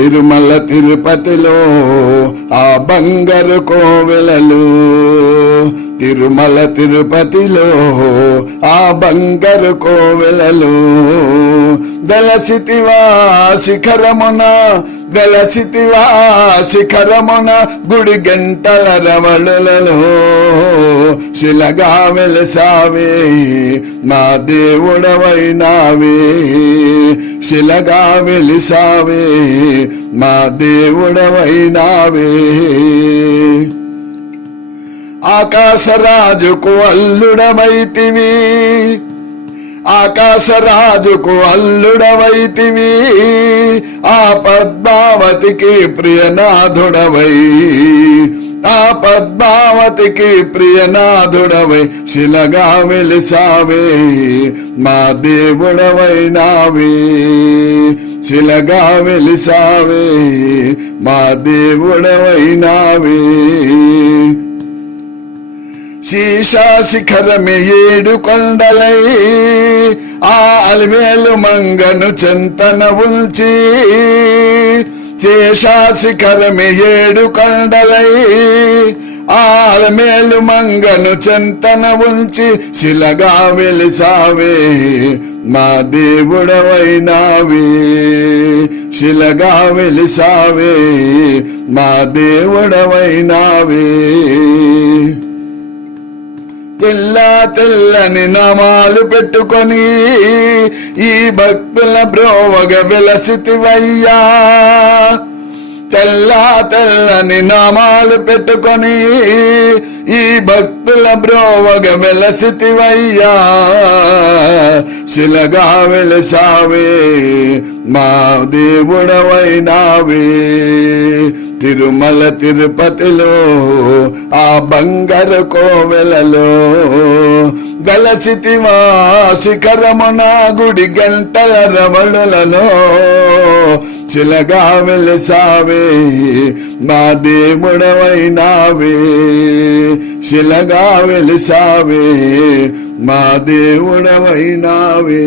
తిరుమల తిరుపతిలో ఆ బంగారు కోవెలలు, తిరుమల తిరుపతిలో ఆ బంగారు కోవెలలు, వెలసితివా శిఖరమున, వెలసితివా శిఖరమున గుడి గంటల రవళులలో, శిలగా వెలసావే మా దేవుడవైనావే, శిలగా వెలిసావే మా దేవుడవైనావే. ఆకాశరాజుకు అల్లుడవైతివి, ఆకాశరాజుకు అల్లుడవైతివి, ఆ పద్మావతికి ప్రియనాథుడవై, ఆ పద్మావతికి ప్రియనాథుడవై, శిలగా వెలిసావే మా దేవుడవైనావే, శిలగా వెలిసావే మా దేవుడవైనావే. శీషా శిఖరమే 7 కొండలై, ఆ అలిమేలు మంగను చెంతన ఉంచి, శేషా శిఖరమే 7 కొండలై, ఆ అలిమేలు మంగను చెంతన ఉంచి, శిలగా వెలిసావే మా దేవుడవైనావే, శిలగా వెలిసావే మా దేవుడవైనావే. తెల్ల తెల్లని నామాలు పెట్టుకొని ఈ భక్తుల బ్రోవగ వెలసితివయ్యా, తెల్ల తెల్లని నామాలు పెట్టుకొని ఈ భక్తుల బ్రోవగ వెలసితివయ్యా, శిలగా వెలసావే మా దేవుడవైనావే, తిరుమల తిరుపతిలో ఆ బంగారు కోవెలలో, వెలసితివా శిఖరమున గుడి గంటల రవళులలో, శిలగా వెలిసావే మా దేవుడవైనావే, శిలగా వెలిసావే మా దేవుడవైనావే.